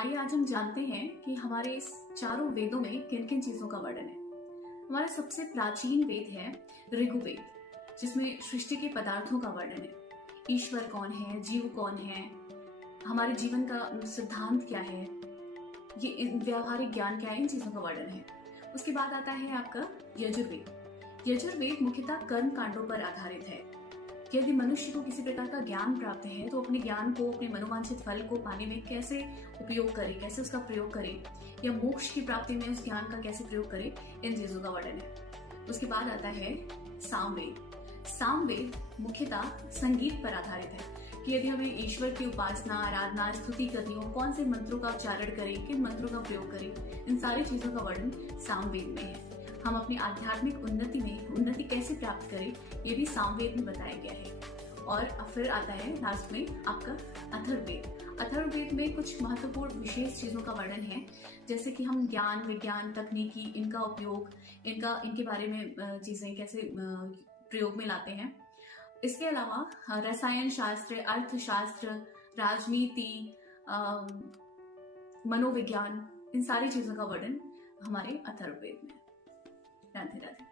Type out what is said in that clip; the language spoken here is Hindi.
आइए आज हम जानते हैं कि हमारे इस चारों वेदों में किन किन चीजों का वर्णन है। हमारा सबसे प्राचीन वेद है ऋग्वेद, जिसमें सृष्टि के पदार्थों का वर्णन है। ईश्वर कौन है, जीव कौन है, हमारे जीवन का सिद्धांत क्या है, ये व्यावहारिक ज्ञान क्या है, इन चीजों का वर्णन है। उसके बाद आता है आपका यजुर्वेद। यजुर्वेद मुख्यतः कर्म कांडों पर आधारित है। यदि मनुष्य को किसी प्रकार का ज्ञान प्राप्त है तो अपने ज्ञान को, अपने मनोवांछित फल को पाने में कैसे उपयोग करे, कैसे उसका प्रयोग करे, या मोक्ष की प्राप्ति में उस ज्ञान का कैसे प्रयोग करे, इन चीजों का वर्णन है। उसके बाद आता है सामवेद। सामवेद मुख्यतः संगीत पर आधारित है कि यदि हमें ईश्वर की उपासना, आराधना, स्तुति करनी हो, कौन से मंत्रों का उच्चारण करें, किन मंत्रों का प्रयोग करें, इन सारी चीजों का वर्णन सामवेद में है। हम अपनी आध्यात्मिक उन्नति में उन्नति कैसे प्राप्त करें, ये भी सामवेद में बताया गया है। और फिर आता है लास्ट में आपका अथर्ववेद। अथर्ववेद में कुछ महत्वपूर्ण विशेष चीजों का वर्णन है, जैसे कि हम ज्ञान, विज्ञान, तकनीकी, इनका उपयोग, इनके बारे में चीजें कैसे प्रयोग में लाते हैं। इसके अलावा रसायन शास्त्र, अर्थशास्त्र, राजनीति, मनोविज्ञान, इन सारी चीजों का वर्णन हमारे अथर्ववेद में है। राधे राधे।